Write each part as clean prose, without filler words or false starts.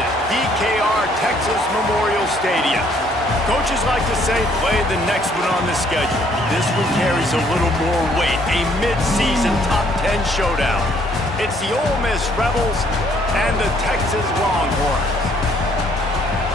Texas, DKR Texas Memorial Stadium. Coaches like to say, play the next one on the schedule. This one carries a little more weight, a mid-season top 10 showdown. It's the Ole Miss Rebels and the Texas Longhorns.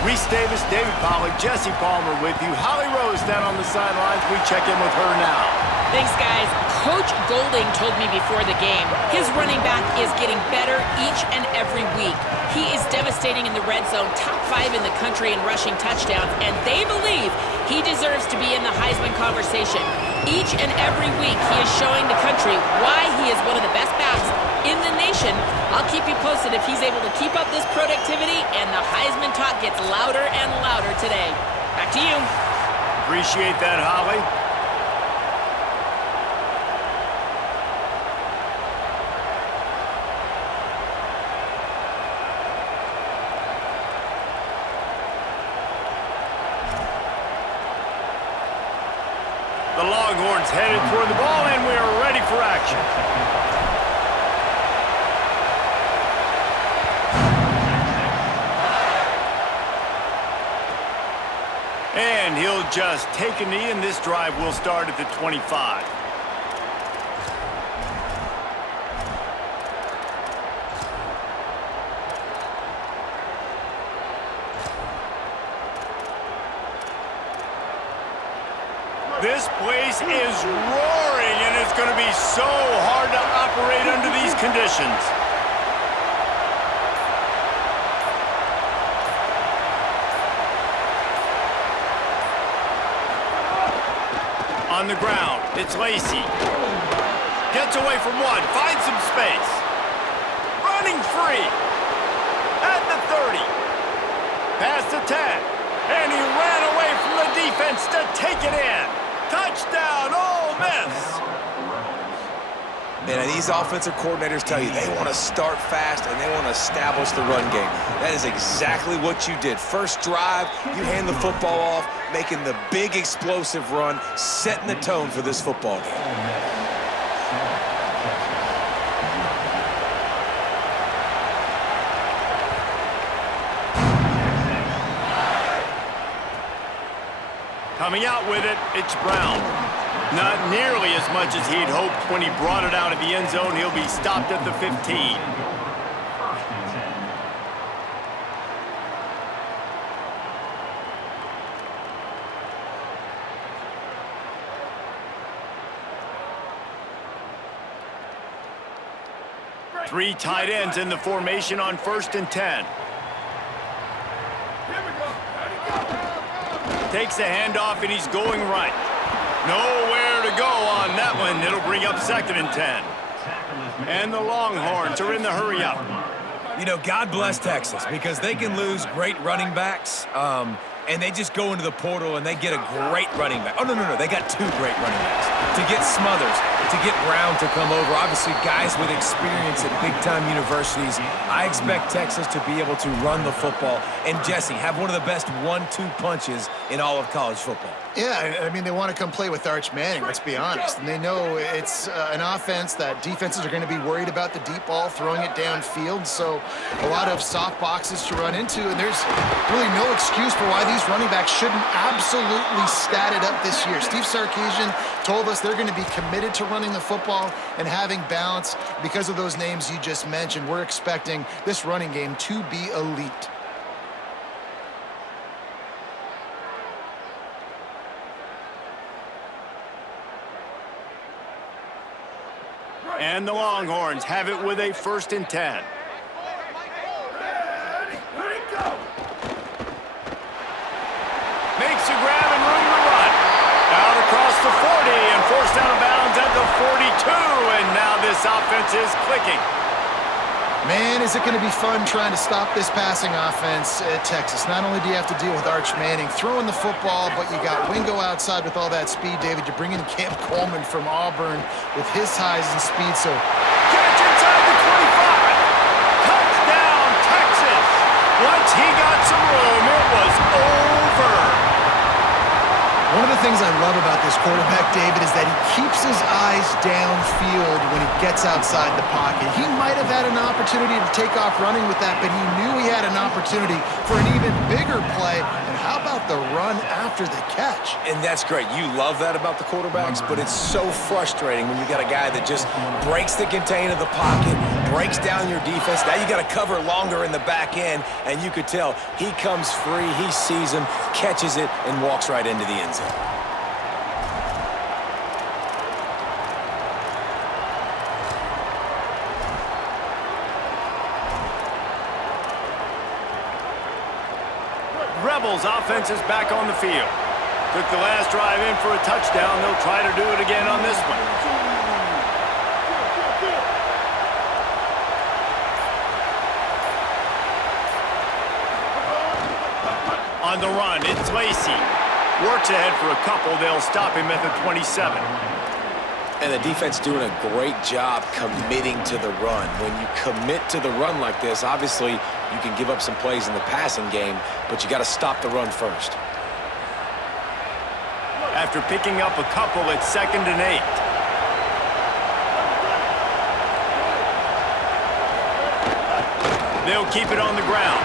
Reese Davis, David Pollack, Jesse Palmer with you. Holly Rose down on the sidelines. We check in with her now. Thanks, guys. Coach Golding told me before the game, his running back is getting better each and every week. He is devastating in the red zone, top 5 in the country in rushing touchdowns, and they believe he deserves to be in the Heisman conversation. Each and every week, he is showing the country why he is one of the best backs in the nation. I'll keep you posted if he's able to keep up this productivity, and the Heisman talk gets louder and louder today. Back to you. Appreciate that, Holly. The Longhorns headed toward the ball, and we are ready for action. And he'll just take a knee, and this drive will start at the 25. This place is roaring, and it's going to be so hard to operate under these conditions. On the ground, it's Lacey. Gets away from one, finds some space. Running free. At the 30. Past the 10. And he ran away from the defense to take it in. Touchdown, Ole Miss! Man, these offensive coordinators tell you they want to start fast and they want to establish the run game. That is exactly what you did. First drive, you hand the football off, making the big explosive run, setting the tone for this football game. Coming out with it, it's Brown. Not nearly as much as he'd hoped when he brought it out of the end zone. He'll be stopped at the 15. Three tight ends in the formation on 1st and 10. Takes the handoff, and he's going right. Nowhere to go on that one. It'll bring up 2nd and 10. And the Longhorns are in the hurry-up. You know, God bless Texas, because they can lose great running backs, and they just go into the portal and they get a great running back. Oh, no. They got 2 great running backs. To get Smothers, to get Brown to come over, obviously guys with experience at big-time universities. I expect Texas to be able to run the football and, Jesse, have one of the best 1-2 punches in all of college football. Yeah, I mean, they want to come play with Arch Manning, let's be honest. And they know it's an offense that defenses are going to be worried about the deep ball, throwing it downfield. So a lot of soft boxes to run into, and there's really no excuse for why these running backs shouldn't absolutely stat it up this year. Steve Sarkisian told us they're going to be committed to running the football and having balance because of those names you just mentioned. We're expecting this running game to be elite. And the Longhorns have it with a 1st and 10. Makes a grab and room to run. Out across the 40 and forced out of bounds at the 42. And now this offense is clicking. Man, is it going to be fun trying to stop this passing offense at Texas. Not only do you have to deal with Arch Manning throwing the football, but you got Wingo outside with all that speed, David. You're bringing Cam Coleman from Auburn with his size and speed. So catch inside the 25. Touchdown, Texas. Once he got some room, it was over. one of the the things I love about this quarterback, David, is that he keeps his eyes downfield when he gets outside the pocket. He might have had an opportunity to take off running with that, but he knew he had an opportunity for an even bigger play. And how about the run after the catch? And that's great. You love that about the quarterbacks, but it's so frustrating when you got a guy that just breaks the contain of the pocket, breaks down your defense. Now you got to cover longer in the back end, and you could tell he comes free, he sees him, catches it, and walks right into the end zone. Rebels offense is back on the field. Took the last drive in for a touchdown. They'll try to do it again on this one. On the run, it's Lacey. Works ahead for a couple. They'll stop him at the 27. And the defense doing a great job committing to the run. When you commit to the run like this, obviously you can give up some plays in the passing game, but you got to stop the run first. After picking up a couple, it's 2nd and 8. They'll keep it on the ground.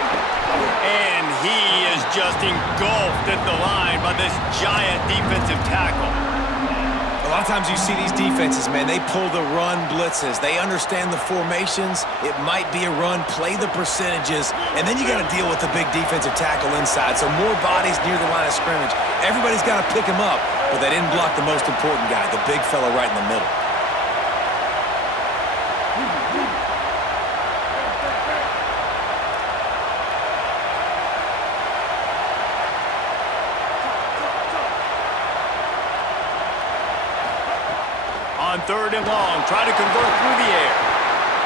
And he is just engulfed at the line by this giant defensive tackle. A lot of times you see these defenses, man, they pull the run blitzes. They understand the formations. It might be a run, play the percentages, and then you got to deal with the big defensive tackle inside. So more bodies near the line of scrimmage. Everybody's got to pick him up, but they didn't block the most important guy, the big fella right in the middle. On 3rd and long, try to convert through the air.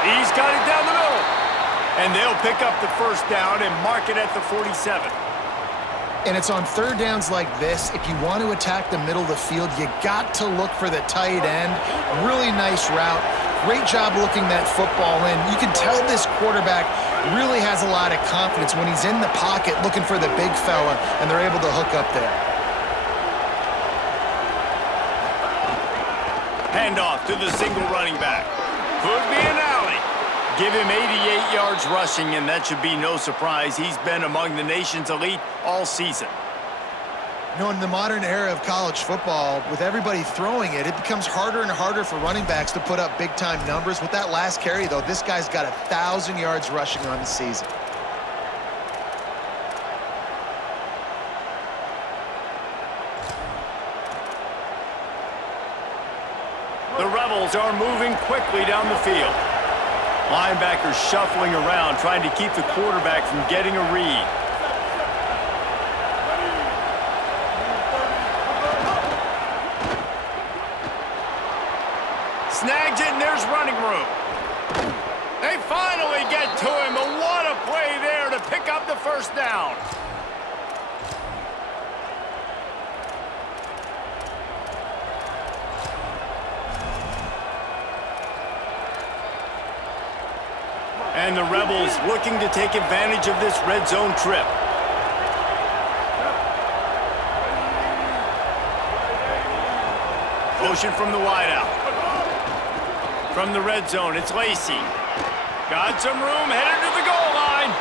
He's got it down the middle. And they'll pick up the first down and mark it at the 47. And it's on 3rd downs like this. If you want to attack the middle of the field, you got to look for the tight end. Really nice route. Great job looking that football in. You can tell this quarterback really has a lot of confidence when he's in the pocket looking for the big fella, and they're able to hook up there. Handoff to the single running back. Could be an alley. Give him 88 yards rushing, and that should be no surprise. He's been among the nation's elite all season. You know, in the modern era of college football, with everybody throwing it, it becomes harder and harder for running backs to put up big-time numbers. With that last carry, though, this guy's got 1,000 yards rushing on the season. The Rebels are moving quickly down the field. Linebackers shuffling around, trying to keep the quarterback from getting a read. Snags it, and there's running room. They finally get to him, and what a play there to pick up the first down. And the Rebels looking to take advantage of this red zone trip. Motion from the wideout. From the red zone, it's Lacey. Got some room, headed to the goal line.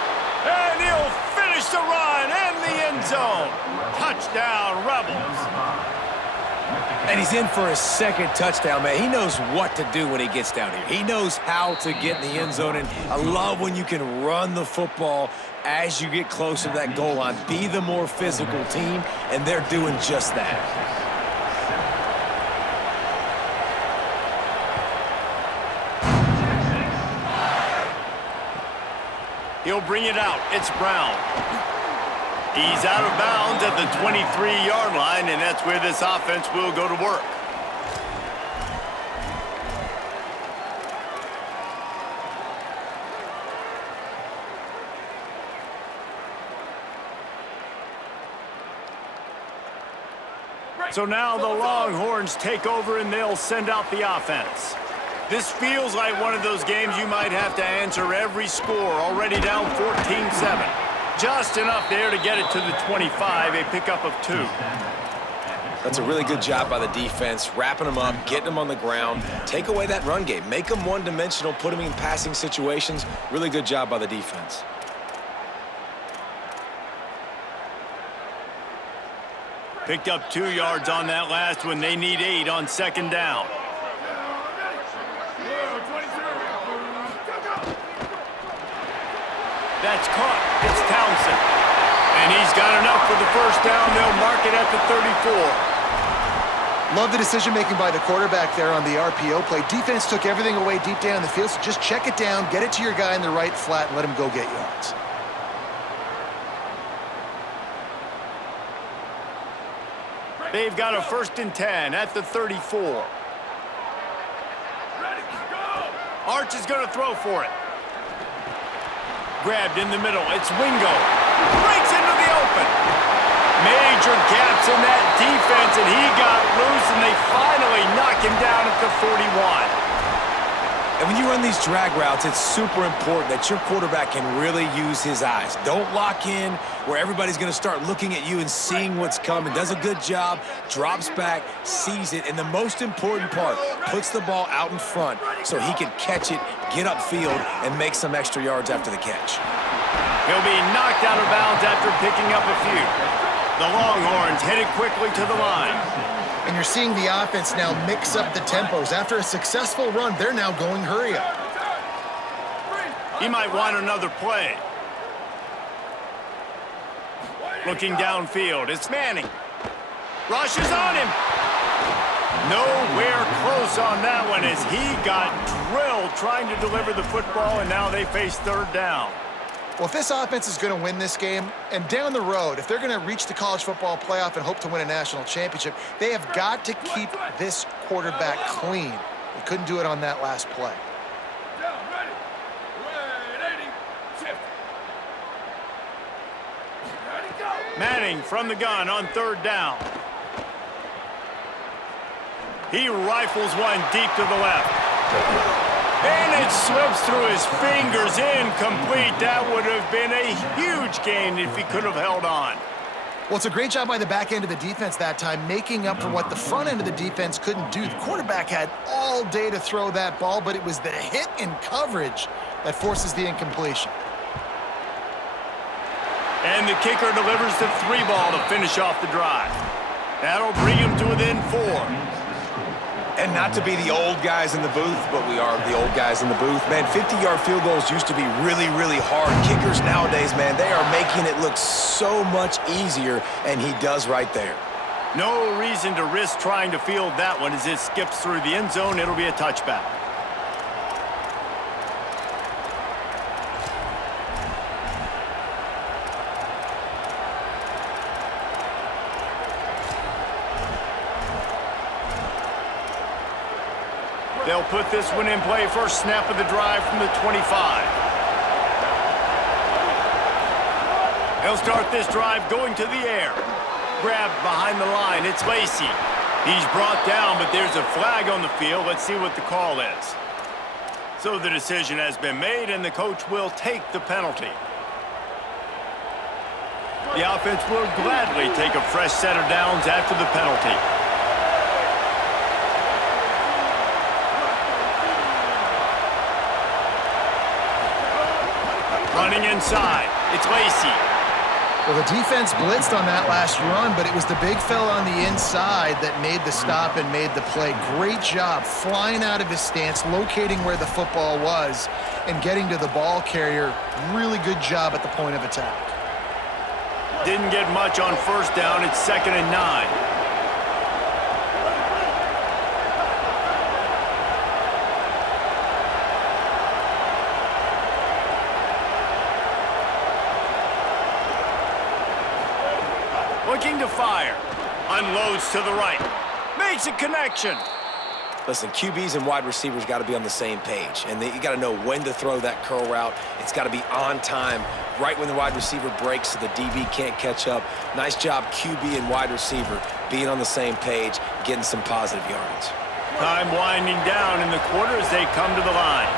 And he'll finish the run and the end zone. Touchdown, Rebels. And he's in for his 2nd touchdown, man. He knows what to do when he gets down here. He knows how to get in the end zone, and I love when you can run the football as you get closer to that goal line. Be the more physical team, and they're doing just that. He'll bring it out. It's Brown. He's out of bounds at the 23-yard line, and that's where this offense will go to work. So now the Longhorns take over, and they'll send out the offense. This feels like one of those games you might have to answer every score. Already down 14-7. Just enough there to get it to the 25, a pickup of 2. That's a really good job by the defense, wrapping them up, getting them on the ground. Take away that run game. Make them one-dimensional, put them in passing situations. Really good job by the defense. Picked up 2 yards on that last one. They need 8 on second down. That's caught. It's Townsend. And he's got enough for the first down. They'll mark it at the 34. Love the decision-making by the quarterback there on the RPO play. Defense took everything away deep down the field, so just check it down, get it to your guy in the right flat, and let him go get yards. They've got a 1st and 10 at the 34. Arch is going to throw for it. Grabbed in the middle. It's Wingo. Breaks into the open. Major gaps in that defense, and he got loose, and they finally knock him down at the 41. And when you run these drag routes, it's super important that your quarterback can really use his eyes. Don't lock in where everybody's going to start looking at you and seeing what's coming. Does a good job, drops back, sees it, and the most important part, puts the ball out in front so he can catch it, get upfield, and make some extra yards after the catch. He'll be knocked out of bounds after picking up a few. The Longhorns headed quickly to the line. And you're seeing the offense now mix up the tempos. After a successful run, they're now going hurry up. He might want another play. Looking downfield, it's Manning. Rushes on him. Nowhere close on that one as he got drilled trying to deliver the football, and now they face 3rd down. Well, if this offense is going to win this game, and down the road, if they're going to reach the college football playoff and hope to win a national championship, they have got to keep this quarterback clean. They couldn't do it on that last play. Manning from the gun on 3rd down. He rifles one deep to the left. And it slips through his fingers, incomplete. That would have been a huge gain if he could have held on. Well, it's a great job by the back end of the defense that time, making up for what the front end of the defense couldn't do. The quarterback had all day to throw that ball, but it was the hit in coverage that forces the incompletion. And the kicker delivers the 3 ball to finish off the drive. That'll bring him to within 4. And not to be the old guys in the booth, but we are the old guys in the booth. Man, 50-yard field goals used to be really, really hard. Kickers nowadays, man, they are making it look so much easier, and he does right there. No reason to risk trying to field that one as it skips through the end zone. It'll be a touchback. They'll put this one in play. First snap of the drive from the 25. They'll start this drive going to the air. Grabbed behind the line. It's Lacey. He's brought down, but there's a flag on the field. Let's see what the call is. So the decision has been made, and the coach will take the penalty. The offense will gladly take a fresh set of downs after the penalty. Running inside, it's Lacey. Well, the defense blitzed on that last run, but it was the big fella on the inside that made the stop and made the play. Great job flying out of his stance, locating where the football was, and getting to the ball carrier. Really good job at the point of attack. Didn't get much on first down. It's 2nd and 9. Looking to fire. Unloads to the right. Makes a connection. Listen, QBs and wide receivers got to be on the same page, and you got to know when to throw that curl route. It's got to be on time, right when the wide receiver breaks so the DB can't catch up. Nice job, QB and wide receiver, being on the same page, getting some positive yardage. Time winding down in the quarter as they come to the line.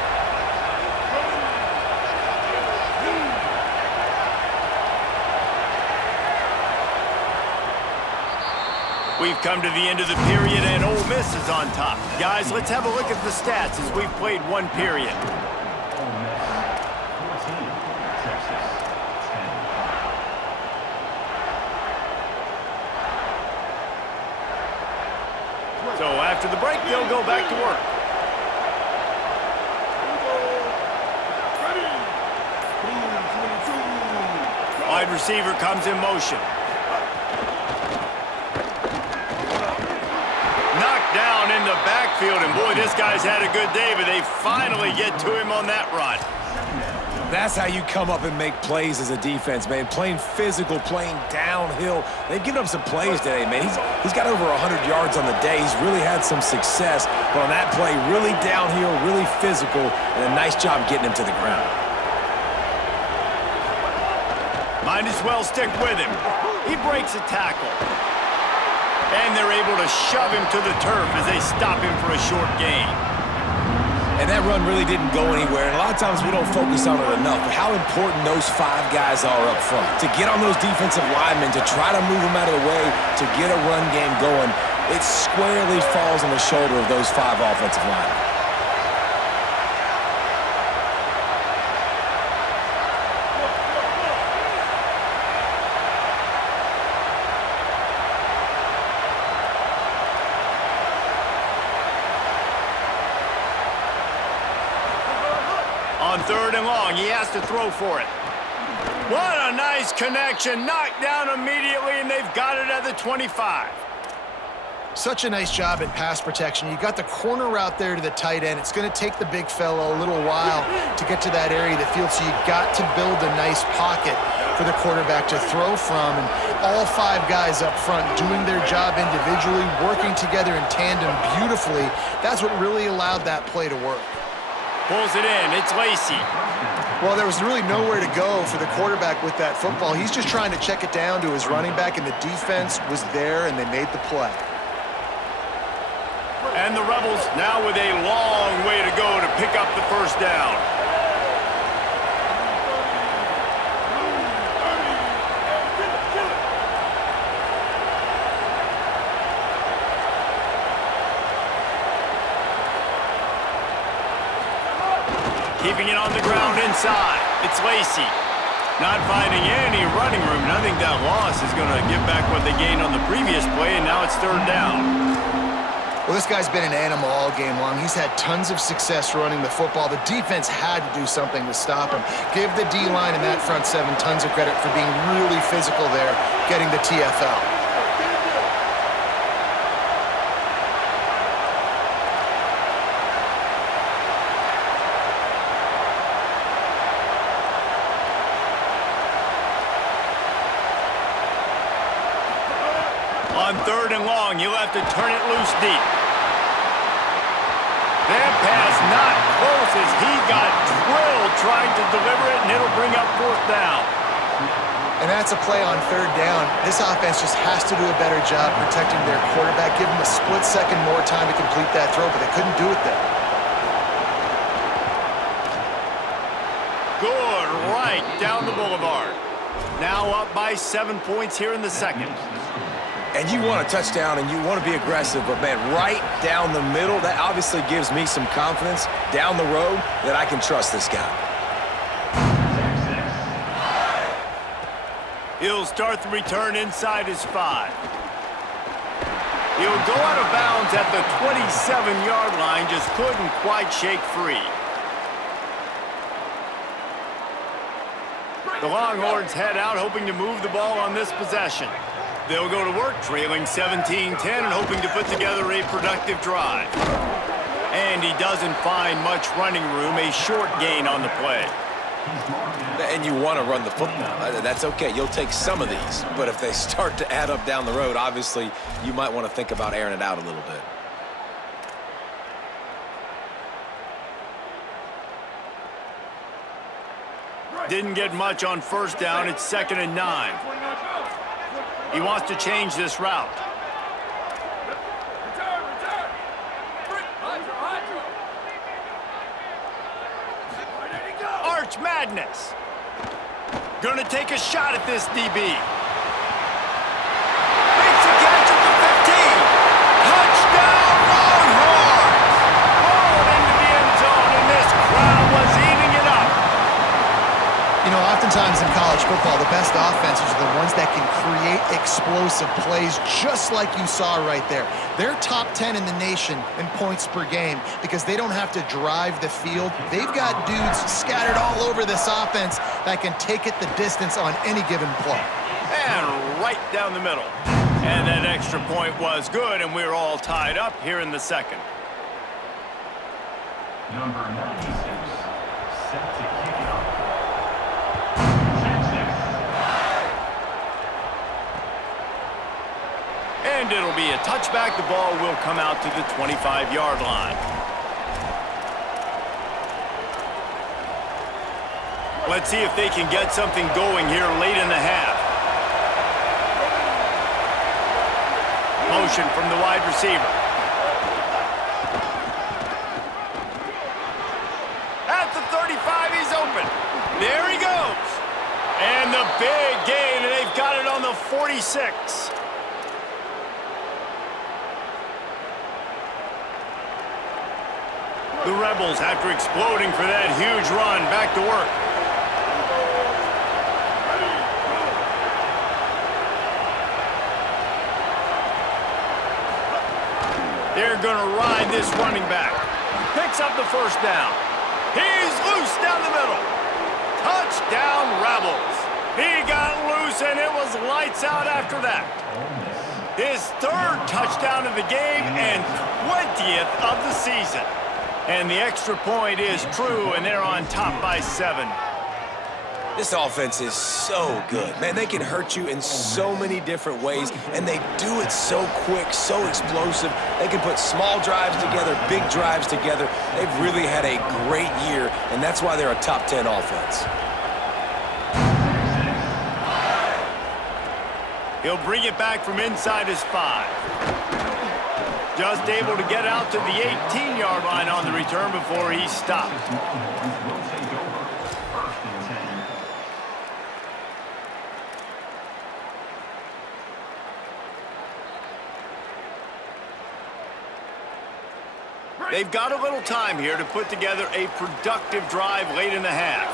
We've come to the end of the period, and Ole Miss is on top. Guys, let's have a look at the stats as we've played one period. So after the break, they'll go back to work. Wide receiver comes in motion. Knocked down in the backfield, and boy, this guy's had a good day, but they finally get to him on that run. That's how you come up and make plays as a defense, man. Playing physical, playing downhill. They've given up some plays today, man. He's got over 100 yards on the day. He's really had some success. But on that play, really downhill, really physical, and a nice job getting him to the ground. Might as well stick with him. He breaks a tackle. And they're able to shove him to the turf as they stop him for a short gain. And that run really didn't go anywhere. And a lot of times we don't focus on it enough, but how important those 5 guys are up front. To get on those defensive linemen, to try to move them out of the way, to get a run game going, it squarely falls on the shoulder of those 5 offensive linemen. On 3rd and long, he has to throw for it. What a nice connection. Knocked down immediately, and they've got it at the 25. Such a nice job in pass protection. You got the corner route there to the tight end. It's going to take the big fella a little while to get to that area of the field, so you got to build a nice pocket for the quarterback to throw from. And all 5 guys up front doing their job individually, working together in tandem beautifully. That's what really allowed that play to work. Pulls it in. It's Lacey. Well, there was really nowhere to go for the quarterback with that football. He's just trying to check it down to his running back, and the defense was there, and they made the play. And the Rebels now with a long way to go to pick up the first down. Keeping it on the ground inside. It's Lacey. Not finding any running room. And I think that loss is going to give back what they gained on the previous play, and now it's 3rd down. Well, this guy's been an animal all game long. He's had tons of success running the football. The defense had to do something to stop him. Give the D-line and that front 7 tons of credit for being really physical there, getting the TFL. On 3rd and long, you'll have to turn it loose deep. That pass not close as he got drilled trying to deliver it, and it'll bring up 4th down. And that's a play on 3rd down. This offense just has to do a better job protecting their quarterback. Give them a split second more time to complete that throw, but they couldn't do it there. Good right down the boulevard. Now up by 7 points here in the 2nd. And you want a touchdown and you want to be aggressive, but man, right down the middle, that obviously gives me some confidence down the road that I can trust this guy. He'll start the return inside his 5. He'll go out of bounds at the 27-yard line, just couldn't quite shake free. The Longhorns head out, hoping to move the ball on this possession. They'll go to work, trailing 17-10 and hoping to put together a productive drive. And he doesn't find much running room, a short gain on the play. And you want to run the football. That's okay. You'll take some of these. But if they start to add up down the road, obviously you might want to think about airing it out a little bit. Didn't get much on 1st down. It's 2nd and 9. He wants to change this route. Arch Madness. Gonna take a shot at this DB. Makes a catch at the Oftentimes in college football, the best offenses are the ones that can create explosive plays just like you saw right there. They're top 10 in the nation in points per game because they don't have to drive the field. They've got dudes scattered all over this offense that can take it the distance on any given play. And right down the middle. And that extra point was good, and we're all tied up here in the second. Number 96, set to kick it off. And it'll be a touchback. The ball will come out to the 25-yard line. Let's see if they can get something going here late in the half. Motion from the wide receiver. At the 35, he's open. There he goes. And the big gain, and they've got it on the 46. The Rebels, after exploding for that huge run, back to work. They're going to ride this running back. Picks up the first down. He's loose down the middle. Touchdown, Rebels. He got loose, and it was lights out after that. His third touchdown of the game and 20th of the season. And the extra point is true, and they're on top by 7. This offense is so good. Man, they can hurt you in so many different ways, and they do it so quick, so explosive. They can put small drives together, big drives together. They've really had a great year, and that's why they're a top 10 offense. He'll bring it back from inside his 5. Just able to get out to the 18-yard line on the return before he stopped. They've got a little time here to put together a productive drive late in the half.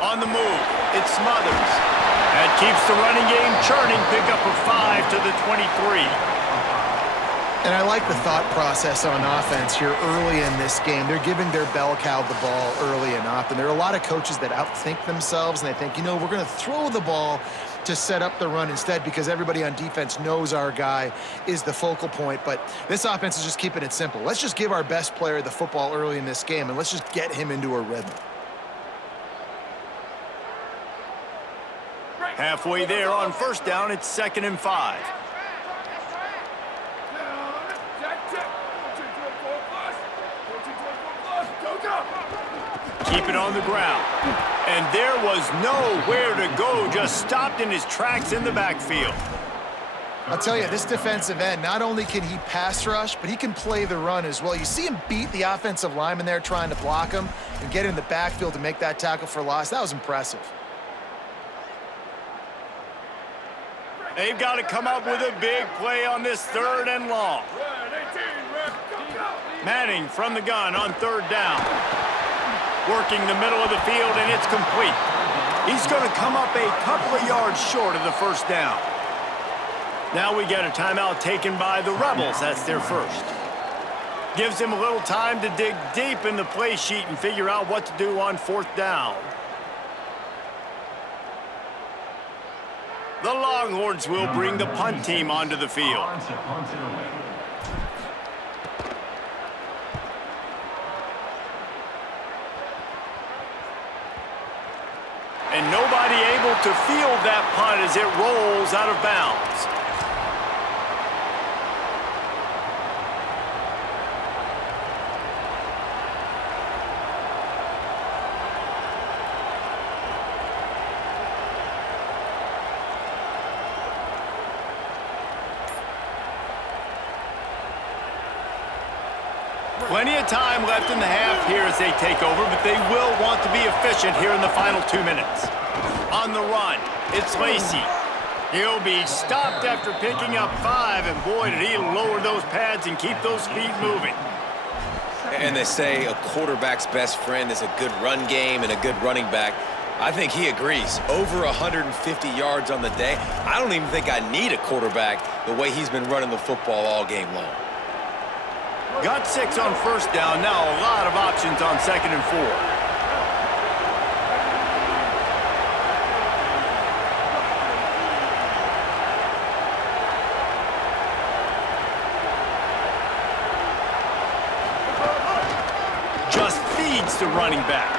On the move, it's Smothers. That keeps the running game churning. Pick up a 5 to the 23. And I like the thought process on offense here early in this game. They're giving their bell cow the ball early enough. And there are a lot of coaches that outthink themselves, and they think, you know, we're going to throw the ball to set up the run instead because everybody on defense knows our guy is the focal point. But this offense is just keeping it simple. Let's just give our best player the football early in this game, and let's just get him into a rhythm. Halfway there on first down, it's 2nd and 5. Keep it on the ground. And there was nowhere to go, just stopped in his tracks in the backfield. I'll tell you, this defensive end, not only can he pass rush, but he can play the run as well. You see him beat the offensive lineman there trying to block him and get in the backfield to make that tackle for loss. That was impressive. They've got to come up with a big play on this 3rd and long. Manning from the gun on 3rd down. Working the middle of the field, and it's complete. He's going to come up a couple of yards short of the first down. Now we get a timeout taken by the Rebels. That's their first. Gives him a little time to dig deep in the play sheet and figure out what to do on 4th down. The Longhorns will bring the punt team onto the field. And nobody able to field that punt as it rolls out of bounds. Plenty of time left in the half here as they take over, but they will want to be efficient here in the final 2 minutes. On the run, it's Lacey. He'll be stopped after picking up 5, and boy, did he lower those pads and keep those feet moving. And they say a quarterback's best friend is a good run game and a good running back. I think he agrees. Over 150 yards on the day. I don't even think I need a quarterback the way he's been running the football all game long. Got 6 on first down. Now a lot of options on 2nd and 4. Just feeds the running back.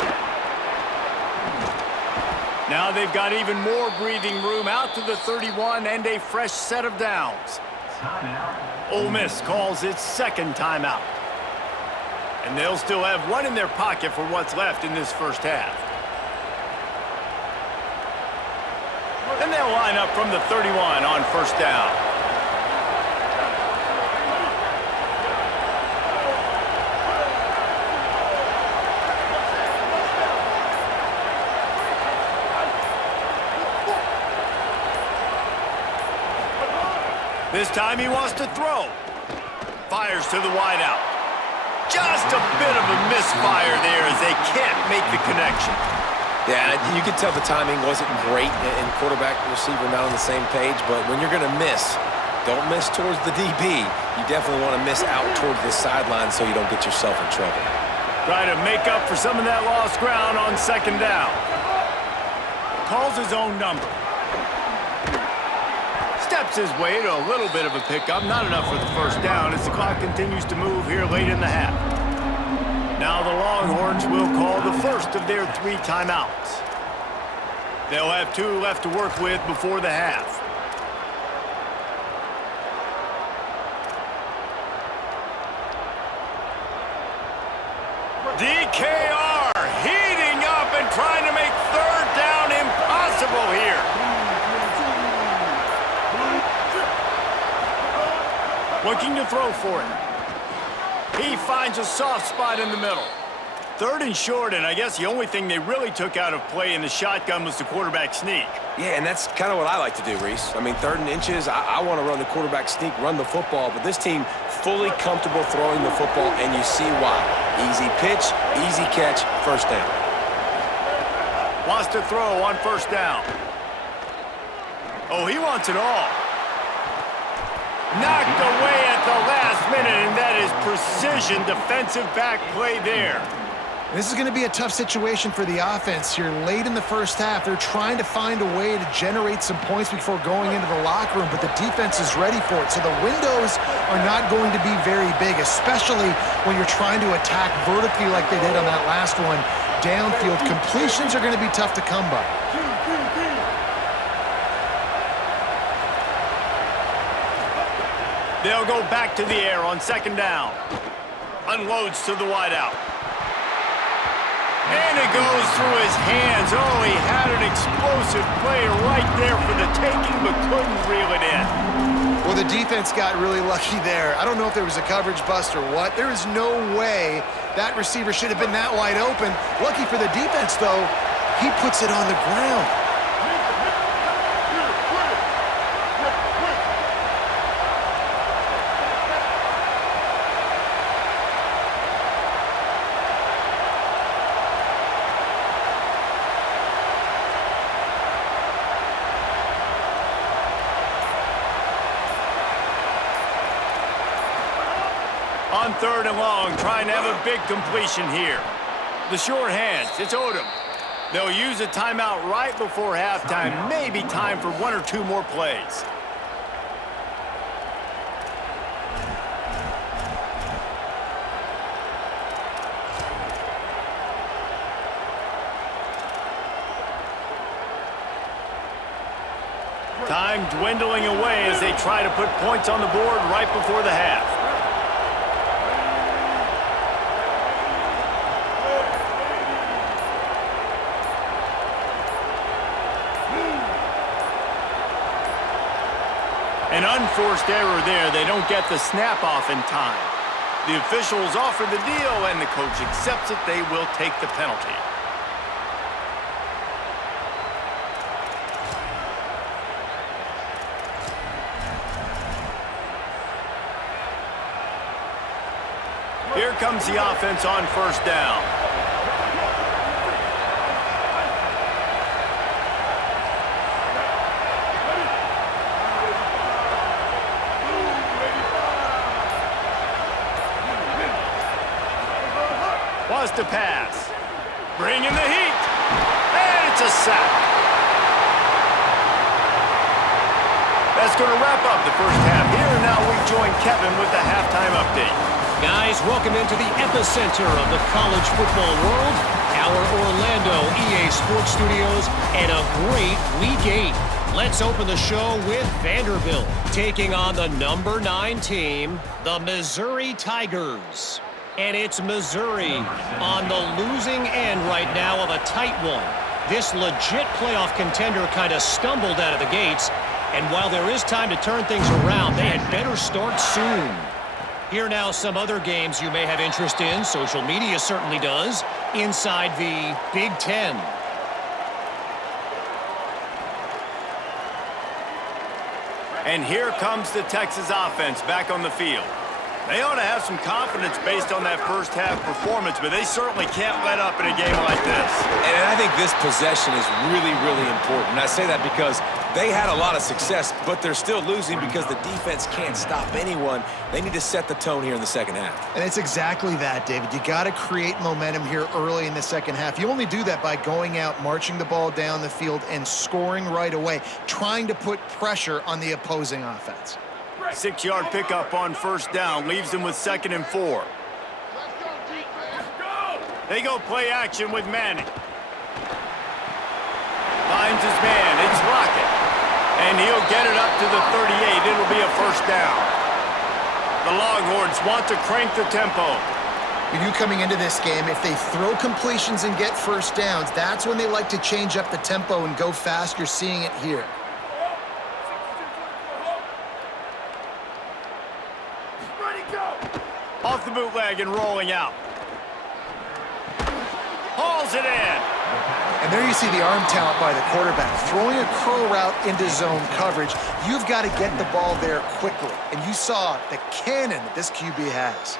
Now they've got even more breathing room out to the 31 and a fresh set of downs. Timeout. Ole Miss calls its 2nd timeout. And they'll still have 1 in their pocket for what's left in this first half. And they'll line up from the 31 on first down. This time he wants to throw. Fires to the wideout. Just a bit of a misfire there as they can't make the connection. Yeah, you could tell the timing wasn't great and quarterback and receiver not on the same page, but when you're going to miss, don't miss towards the DB. You definitely want to miss out towards the sideline so you don't get yourself in trouble. Try to make up for some of that lost ground on 2nd down. Calls his own number. Steps his way to a little bit of a pickup. Not enough for the first down as the clock continues to move here late in the half. Now the Longhorns will call the first of their 3 timeouts. They'll have 2 left to work with before the half. DKR heating up and trying to make 3rd down impossible here. Looking to throw for it. He finds a soft spot in the middle. 3rd and short, and I guess the only thing they really took out of play in the shotgun was the quarterback sneak. Yeah, and that's kind of what I like to do, Reese. I mean, 3rd and inches, I want to run the quarterback sneak, run the football, but this team fully comfortable throwing the football, and you see why. Easy pitch, easy catch, first down. Wants to throw on first down. Oh, he wants it all. Knocked away at the last minute, and that is precision defensive back play there. This is going to be a tough situation for the offense here late in the first half. They're trying to find a way to generate some points before going into the locker room, but the defense is ready for it. So the windows are not going to be very big, especially when you're trying to attack vertically like they did on that last one. Downfield completions are going to be tough to come by. They'll go back to the air on 2nd down. Unloads to the wideout. And it goes through his hands. Oh, he had an explosive play right there for the taking, but couldn't reel it in. Well, the defense got really lucky there. I don't know if there was a coverage bust or what. There is no way that receiver should have been that wide open. Lucky for the defense, though, he puts it on the ground. On 3rd and long, trying to have a big completion here. The short hands, it's Odom. They'll use a timeout right before halftime. Maybe time for 1 or 2 more plays. Time dwindling away as they try to put points on the board right before the half. An unforced error there. They don't get the snap off in time. The officials offer the deal, and the coach accepts it. They will take the penalty. Here comes the offense on first down. Wants to pass. Bringing the heat. And it's a sack. That's going to wrap up the first half here. And now we join Kevin with the halftime update. Guys, welcome into the epicenter of the college football world, our Orlando EA Sports Studios, and a great Week 8. Let's open the show with Vanderbilt, taking on the number 9 team, the Missouri Tigers. And it's Missouri on the losing end right now of a tight one. This legit playoff contender kind of stumbled out of the gates, and while there is time to turn things around, they had better start soon. Here now some other games you may have interest in, social media certainly does, inside the Big Ten. And here comes the Texas offense back on the field. They ought to have some confidence based on that first half performance, but they certainly can't let up in a game like this. And I think this possession is really, really important. And I say that because they had a lot of success, but they're still losing because the defense can't stop anyone. They need to set the tone here in the second half. And it's exactly that, David. You got to create momentum here early in the second half. You only do that by going out, marching the ball down the field, and scoring right away, trying to put pressure on the opposing offense. 6-yard pickup on first down leaves them with 2nd and 4. They go play action with Manning. Finds his man. It's Lockett. And he'll get it up to the 38. It'll be a first down. The Longhorns want to crank the tempo. You knew coming into this game, if they throw completions and get first downs, that's when they like to change up the tempo and go fast. You're seeing it here. Off the bootleg and rolling out. Hauls it in. And there you see the arm talent by the quarterback. Throwing a curl route into zone coverage, you've got to get the ball there quickly. And you saw the cannon that this QB has.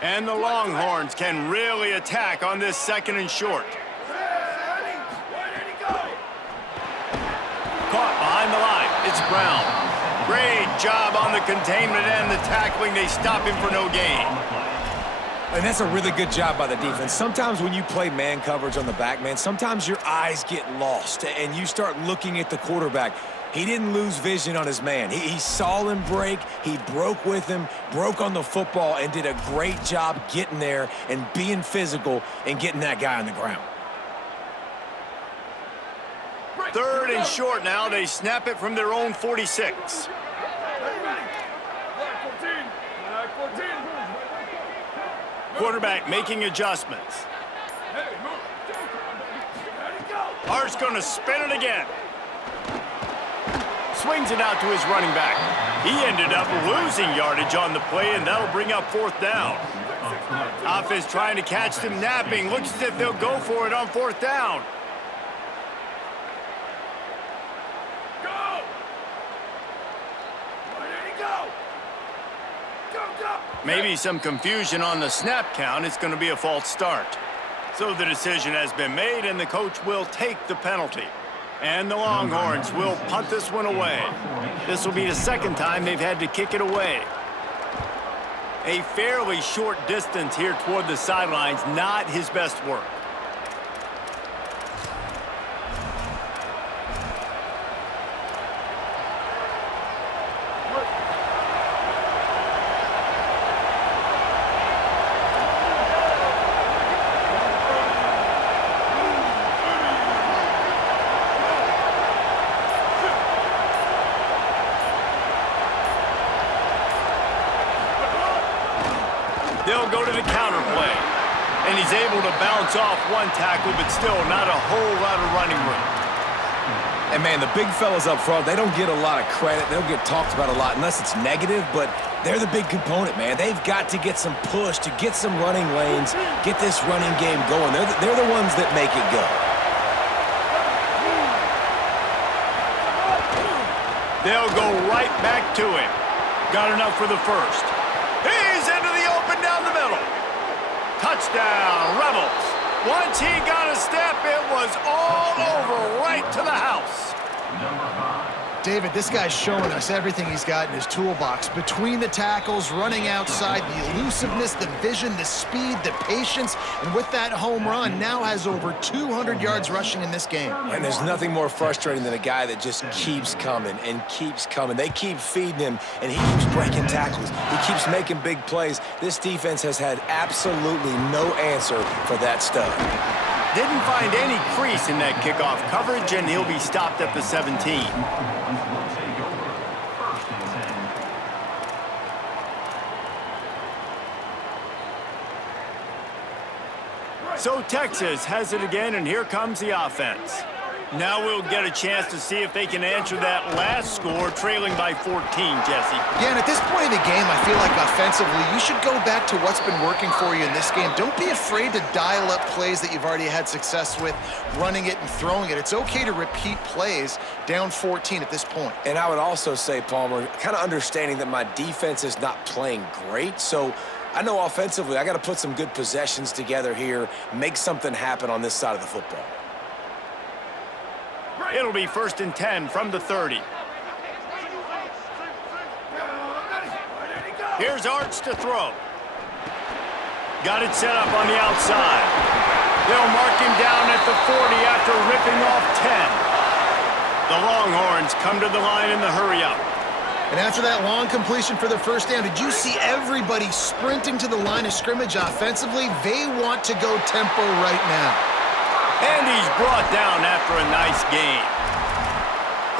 And the Longhorns can really attack on this 2nd and short. Caught behind the line. It's Brown. Great job on the containment and the tackling. They stop him for no gain. And that's a really good job by the defense. Sometimes when you play man coverage on the back, man, sometimes your eyes get lost and you start looking at the quarterback. He didn't lose vision on his man. He saw him break. He broke with him, broke on the football, and did a great job getting there and being physical and getting that guy on the ground. 3rd and short now. They snap it from their own 46. Quarterback making adjustments. Hart's going to spin it again. Swings it out to his running back. He ended up losing yardage on the play, and that'll bring up 4th down. Offense trying to catch them napping. Looks as if they'll go for it on 4th down. Maybe some confusion on the snap count. It's going to be a false start. So the decision has been made, and the coach will take the penalty. And the Longhorns will punt this one away. This will be the 2nd time they've had to kick it away. A fairly short distance here toward the sidelines, not his best work. They'll go to the counter play. And he's able to bounce off one tackle, but still not a whole lot of running room. And, man, the big fellas up front, they don't get a lot of credit. They don't get talked about a lot unless it's negative, but They're the big component, man. They've got to get some push, to get some running lanes, get this running game going. They're the ones that make it go. They'll go right back to him. Got enough for the first. He's into the open down the middle. Touchdown, Rebels. Once he got a step, it was all over right to the house. David, this guy's showing us everything he's got in his toolbox. Between the tackles, running outside, the elusiveness, the vision, the speed, the patience, and with that home run, now has over 200 yards rushing in this game. And there's nothing more frustrating than a guy that just keeps coming and keeps coming. They keep feeding him, and he keeps breaking tackles. He keeps making big plays. This defense has had absolutely no answer for that stud. Didn't find any crease in that kickoff coverage, and he'll be stopped at the 17. So Texas has it again, and here comes the offense. Now we'll get a chance to see if they can answer that last score, trailing by 14, Jesse. Yeah, and at this point in the game, I feel like offensively, you should go back to what's been working for you in this game. Don't be afraid to dial up plays that you've already had success with, running it and throwing it. It's okay to repeat plays down 14 at this point. And I would also say, Palmer, kind of understanding that my defense is not playing great, so I know offensively I got to put some good possessions together here, make something happen on this side of the football. It'll be 1st and 10 from the 30. Here's Arch to throw. Got it set up on the outside. They'll mark him down at the 40 after ripping off 10. The Longhorns come to the line in the hurry-up. And after that long completion for the first down, did you see everybody sprinting to the line of scrimmage offensively? They want to go tempo right now. And he's brought down after a nice game.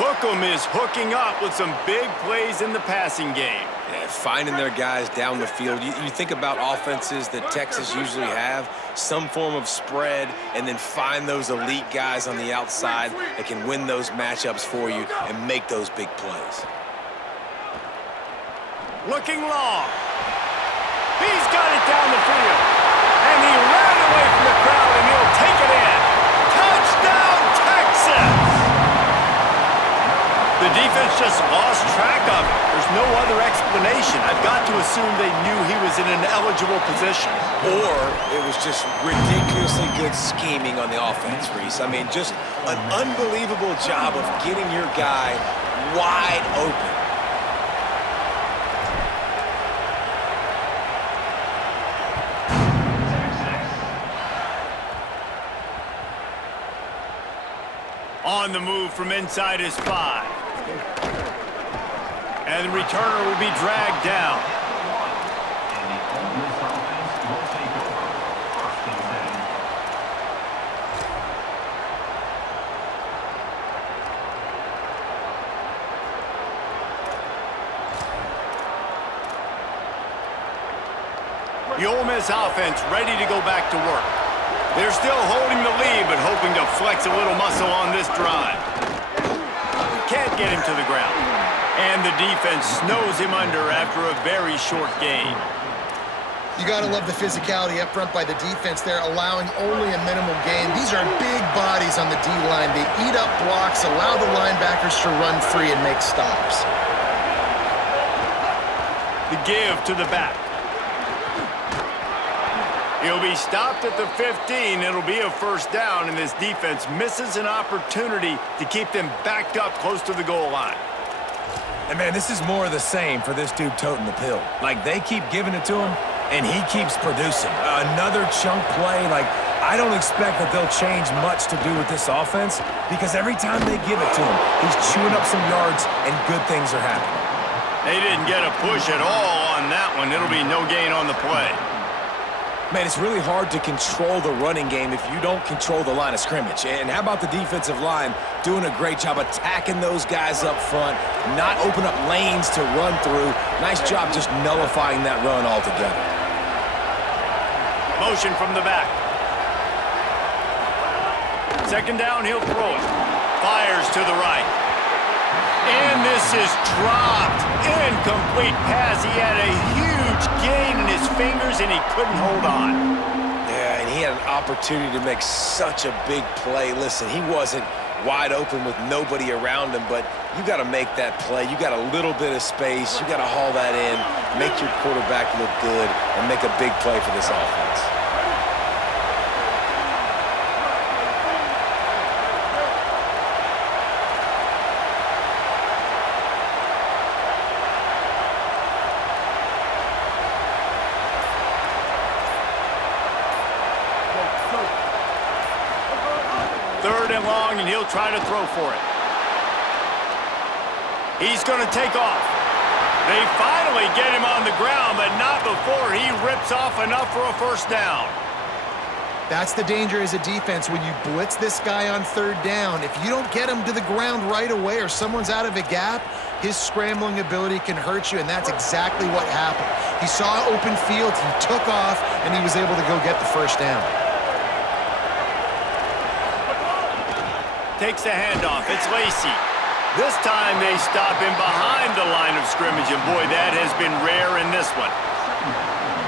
Hookem is hooking up with some big plays in the passing game. Yeah, finding their guys down the field. You think about offenses that Texas usually have, some form of spread, and then find those elite guys on the outside that can win those matchups for you and make those big plays. Looking long. He's got it down the field. And he ran away from the crowd, and he'll take it in. Touchdown, Texas! The defense just lost track of it. There's no other explanation. I've got to assume they knew he was in an eligible position. Or it was just ridiculously good scheming on the offense, Reese. I mean, just an unbelievable job of getting your guy wide open. On the move from inside his 5. And the returner will be dragged down. And the Ole Miss offense will take over 1st and 10. The Ole Miss offense ready to go back to work. They're still holding the lead, but hoping to flex a little muscle on this drive. Can't get him to the ground. And the defense snows him under after a very short gain. You got to love the physicality up front by the defense there, allowing only a minimal gain. These are big bodies on the D-line. They eat up blocks, allow the linebackers to run free and make stops. The give to the back. He'll be stopped at the 15. It'll be a 1st down, and this defense misses an opportunity to keep them backed up close to the goal line. And, man, this is more of the same for this dude toting the pill. Like, they keep giving it to him, and he keeps producing. Another chunk play. Like, I don't expect that they'll change much to do with this offense because every time they give it to him, he's chewing up some yards, and good things are happening. They didn't get a push at all on that one. It'll be no gain on the play. Man, it's really hard to control the running game if you don't control the line of scrimmage. And how about the defensive line doing a great job attacking those guys up front, not open up lanes to run through. Nice job just nullifying that run altogether. Motion from the back. 2nd down, he'll throw it. Fires to the right. And this is dropped. Incomplete pass. He had a huge gain in his fingers, and he couldn't hold on. Yeah, and he had an opportunity to make such a big play. Listen, he wasn't wide open with nobody around him, but you got to make that play. You got a little bit of space. You got to haul that in, make your quarterback look good, and make a big play for this offense. Third and long, and he'll try to throw for it. He's going to take off. They finally get him on the ground, but not before he rips off enough for a first down. That's the danger as a defense when you blitz this guy on third down. If you don't get him to the ground right away or someone's out of a gap, his scrambling ability can hurt you, and that's exactly what happened. He saw open field, he took off, and he was able to go get the first down. Takes the handoff. It's Lacey. This time they stop him behind the line of scrimmage, and boy, that has been rare in this one.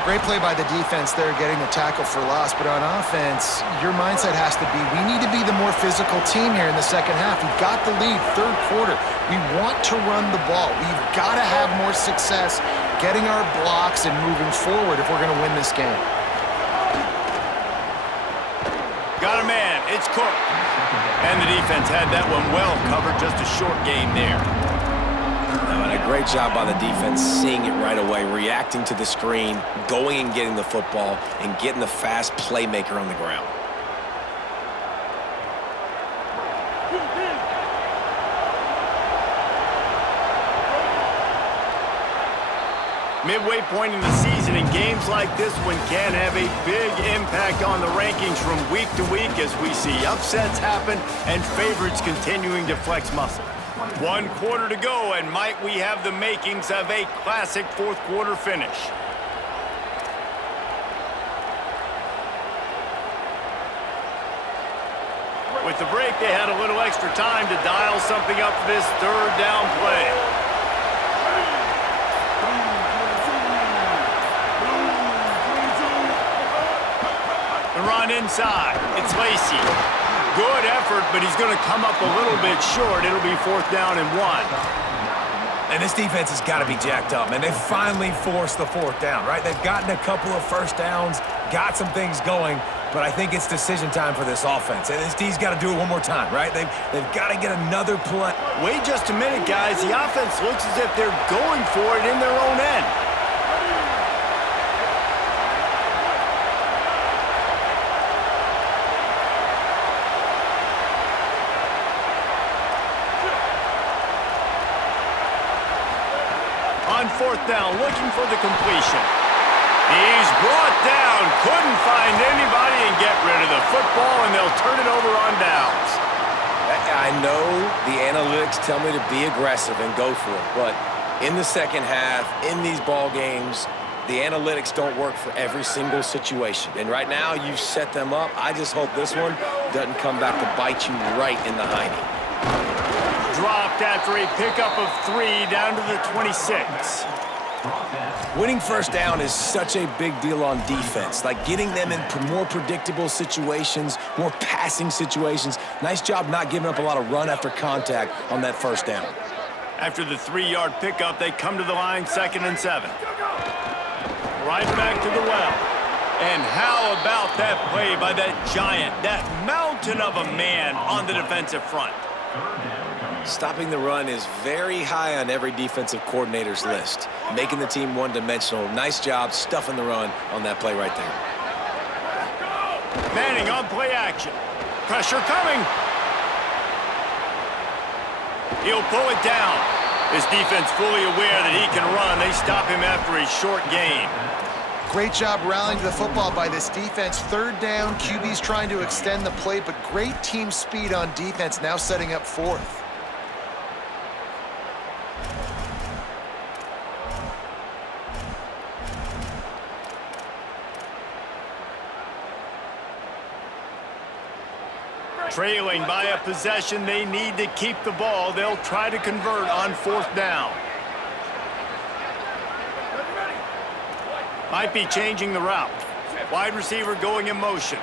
Great play by the defense there, getting the tackle for loss. But on offense, your mindset has to be, we need to be the more physical team here in the second half. We've got the lead, third quarter. We want to run the ball. We've got to have more success getting our blocks and moving forward if we're going to win this game. Got a man. It's Cook. And the defense had that one well covered. Just a short game there. And a great job by the defense seeing it right away, reacting to the screen, going and getting the football, and getting the fast playmaker on the ground. Midway point in the season, and games like this one can have a big impact on the rankings from week to week as we see upsets happen and favorites continuing to flex muscle. 1 quarter to go, and might we have the makings of a classic fourth quarter finish. With the break, they had a little extra time to dial something up for this third down play. The run inside. It's Lacey. Good effort, but he's going to come up a little bit short. It'll be 4th down and 1. And this defense has got to be jacked up, man. They finally forced the 4th down, right? They've gotten a couple of first downs, got some things going, but I think it's decision time for this offense. And this D's got to do it one more time, right? They've got to get another play. Wait just a minute, guys. The offense looks as if they're going for it in their own end. On 4th down, looking for the completion. He's brought down, couldn't find anybody and get rid of the football, and they'll turn it over on downs. I know the analytics tell me to be aggressive and go for it, but in the second half, in these ball games, the analytics don't work for every single situation. And right now, you've set them up. I just hope this one doesn't come back to bite you right in the hiney. Dropped after a pickup of 3 down to the 26. Winning first down is such a big deal on defense, like getting them in more predictable situations, more passing situations. Nice job not giving up a lot of run after contact on that first down. After the 3-yard pickup, they come to the line, 2nd and 7. Right back to the well. And how about that play by that giant, that mountain of a man on the defensive front? Stopping the run is very high on every defensive coordinator's list. Making the team one-dimensional. Nice job stuffing the run on that play right there. Manning on play action. Pressure coming. He'll pull it down. His defense fully aware that he can run. They stop him after a short gain. Great job rallying to the football by this defense. 3rd down, QB's trying to extend the play, but great team speed on defense, now setting up 4th. Trailing by a possession, they need to keep the ball. They'll try to convert on 4th down. Might be changing the route. Wide receiver going in motion.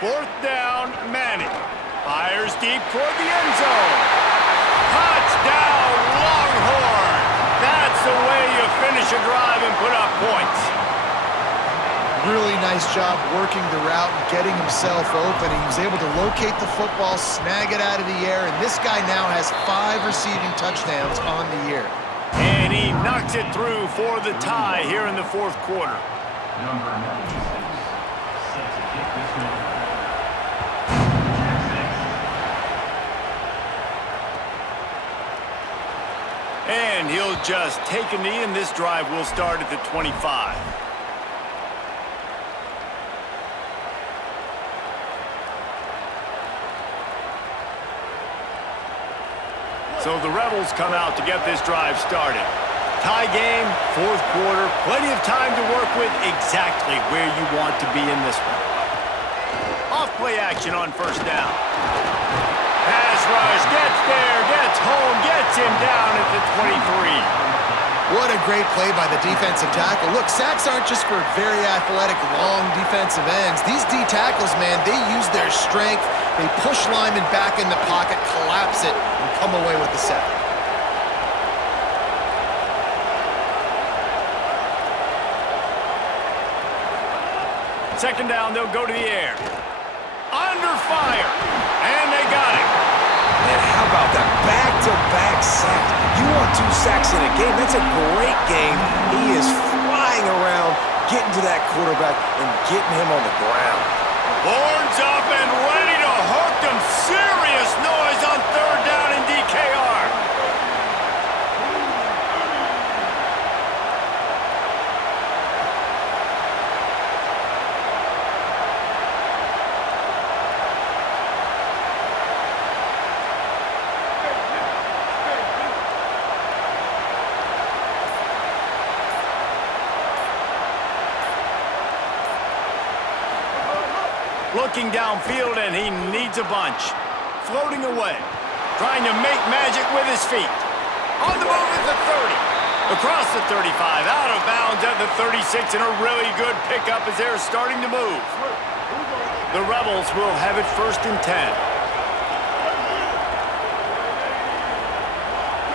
4th down, Manning. Fires deep toward the end zone. Touchdown, Longhorn! That's the way you finish a drive and put up points. Really nice job working the route and getting himself open. He was able to locate the football, snag it out of the air, and this guy now has 5 receiving touchdowns on the year. And he knocks it through for the tie here in the 4th quarter. Number 96, set to kick this one. And he'll just take a knee, and this drive will start at the 25. So the Rebels come out to get this drive started. Tie game, 4th quarter, plenty of time to work with, exactly where you want to be in this one. Off play action on 1st down. Pass rush, gets there, gets home, gets him down at the 23. What a great play by the defensive tackle. Look, sacks aren't just for very athletic, long defensive ends. These D tackles, man, they use their strength. They push linemen back in the pocket, collapse it, and come away with the sack. Second down, they'll go to the air. Under fire, and they got him. Man, how about that back-to-back sacks? You want 2 sacks in a game? That's a great game. He is flying around, getting to that quarterback and getting him on the ground. Horns up and ready to hook them. Serious noise on 3rd down in DKR. Looking downfield, and he needs a bunch. Floating away. Trying to make magic with his feet. On the move at the 30. Across the 35. Out of bounds at the 36. And a really good pickup as they're starting to move. The Rebels will have it 1st and 10.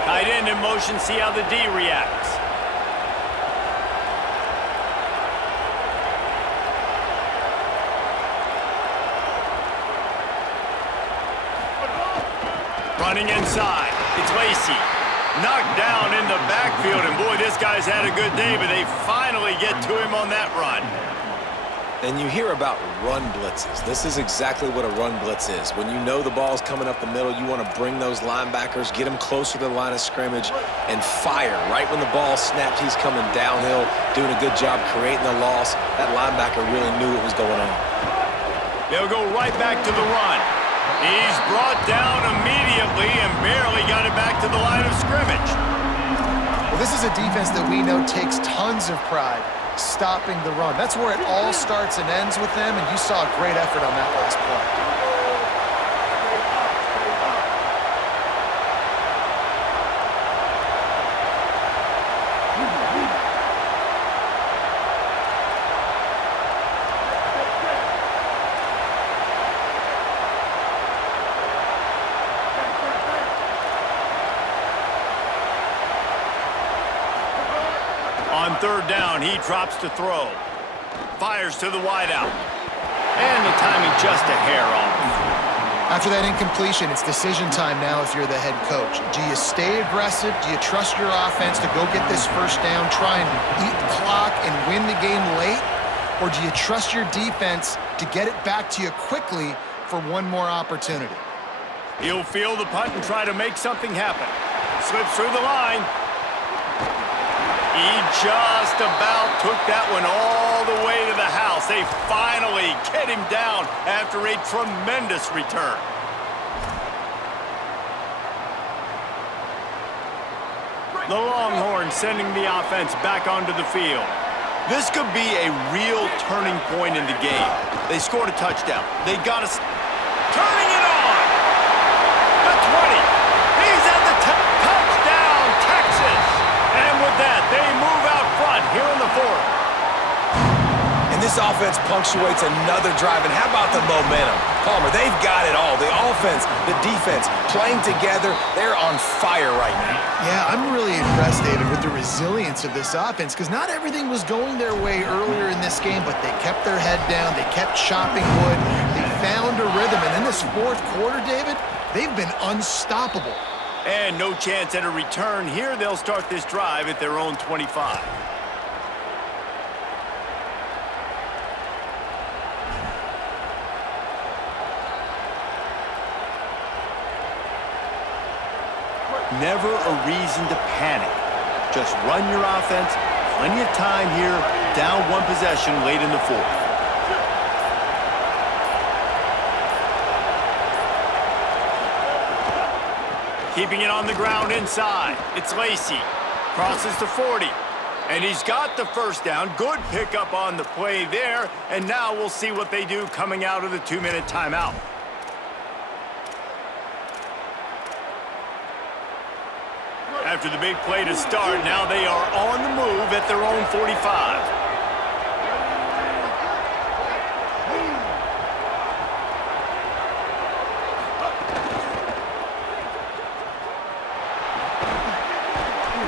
Tight end in motion. See how the D reacts. Running inside. It's Lacey. Knocked down in the backfield. And boy, this guy's had a good day, but they finally get to him on that run. And you hear about run blitzes. This is exactly what a run blitz is. When you know the ball's coming up the middle, you want to bring those linebackers, get them closer to the line of scrimmage, and fire. Right when the ball snapped, he's coming downhill, doing a good job creating the loss. That linebacker really knew what was going on. They'll go right back to the run. He's brought down immediately and barely got it back to the line of scrimmage. Well, this is a defense that we know takes tons of pride stopping the run. That's where it all starts and ends with them, and you saw a great effort on that last play. On 3rd down, he drops to throw. Fires to the wideout. And the timing just a hair off. After that incompletion, it's decision time now if you're the head coach. Do you stay aggressive? Do you trust your offense to go get this 1st down, try and eat the clock and win the game late? Or do you trust your defense to get it back to you quickly for one more opportunity? He'll field the punt and try to make something happen. Slips through the line. He just about took that one all the way to the house. They finally get him down after a tremendous return. The Longhorns sending the offense back onto the field. This could be a real turning point in the game. They scored a touchdown. They got us turning it on. The 20. He's at the touchdown, Texas. And with that, they move out front here in the fourth. And this offense punctuates another drive. And how about the momentum? Palmer, they've got it all. The offense, the defense, playing together. They're on fire right now. Yeah, I'm really impressed, David, with the resilience of this offense because not everything was going their way earlier in this game, but they kept their head down. They kept chopping wood. They found a rhythm. And in this fourth quarter, David, they've been unstoppable. And no chance at a return here. They'll start this drive at their own 25. Never a reason to panic. Just run your offense. Plenty of time here. Down one possession late in the fourth. Keeping it on the ground inside. It's Lacey. Crosses to 40. And he's got the first down. Good pickup on the play there. And now we'll see what they do coming out of the 2-minute timeout. After the big play to start, now they are on the move at their own 45.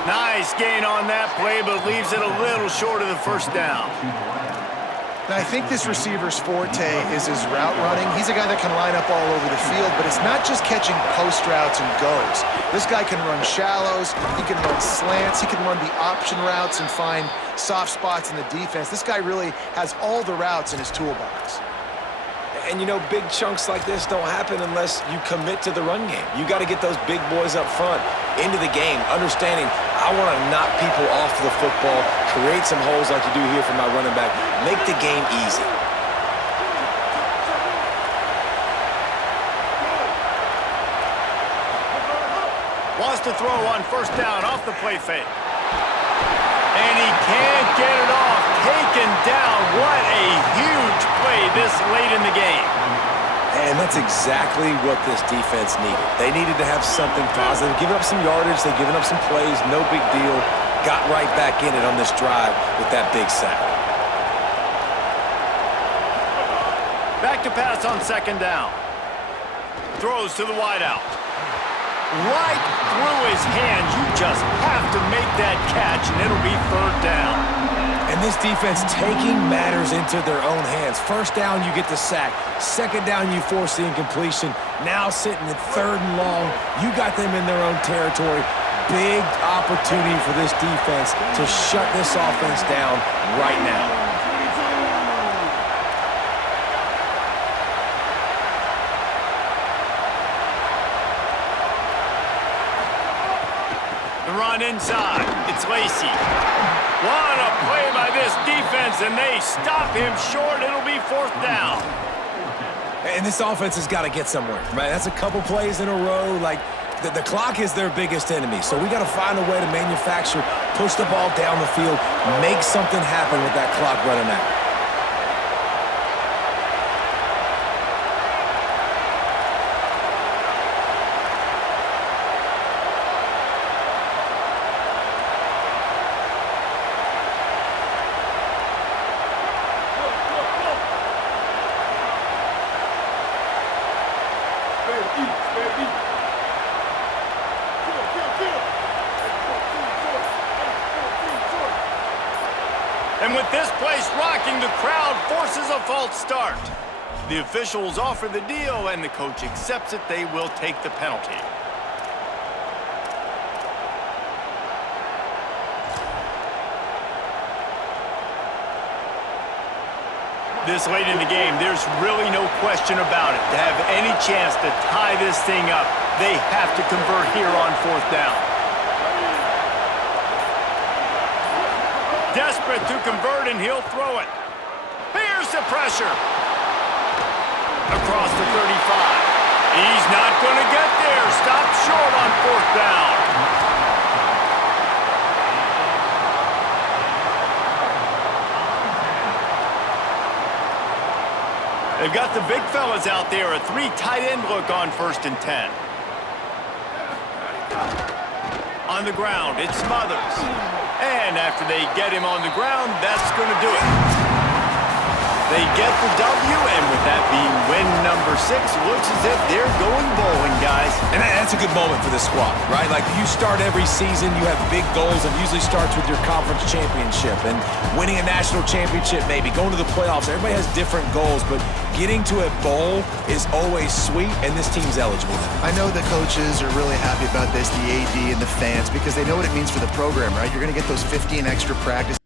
Nice gain on that play, but leaves it a little short of the first down. Now, I think this receiver's forte is his route running. He's a guy that can line up all over the field, but it's not just catching post routes and goes. This guy can run shallows, he can run slants, he can run the option routes and find soft spots in the defense. This guy really has all the routes in his toolbox. And, you know, big chunks like this don't happen unless you commit to the run game. You got to get those big boys up front into the game, understanding I want to knock people off the football, create some holes like you do here for my running back, make the game easy. Wants to throw on first down off the play fake. And he can't get it off. Taken down. What a huge play this late in the game. And that's exactly what this defense needed. They needed to have something positive. Giving up some yardage, they've given up some plays, no big deal. Got right back in it on this drive with that big sack. Back to pass on second down. Throws to the wideout. Right through his hands. You just have to make that catch, and it'll be third down. And this defense taking matters into their own hands. First down, you get the sack. Second down, you force the incompletion. Now sitting at third and long, you got them in their own territory. Big opportunity for this defense to shut this offense down right now. The run inside. It's Lacey. What a play by this defense, and they stop him short. It'll be fourth down. And this offense has got to get somewhere, right? That's a couple plays in a row. Like, the clock is their biggest enemy. So we got to find a way to manufacture, push the ball down the field, make something happen with that clock running out. And with this place rocking, the crowd forces a false start. The officials offer the deal, and the coach accepts it. They will take the penalty. This late in the game, there's really no question about it. To have any chance to tie this thing up, they have to convert here on fourth down. Desperate to convert, and he'll throw it. Here's the pressure. Across the 35. He's not going to get there. Stopped short on fourth down. They've got the big fellas out there, a 3 tight end look on 1st and 10. On the ground, it's Smothers. And after they get him on the ground, that's going to do it. They get the W, and with that being win number 6, looks as if they're going bowling, guys. And that's a good moment for this squad, right? Like, you start every season, you have big goals, and usually starts with your conference championship and winning a national championship, maybe going to the playoffs. Everybody has different goals, but getting to a bowl is always sweet, and this team's eligible. I know the coaches are really happy about this, the AD and the fans, because they know what it means for the program, right? You're going to get those 15 extra practice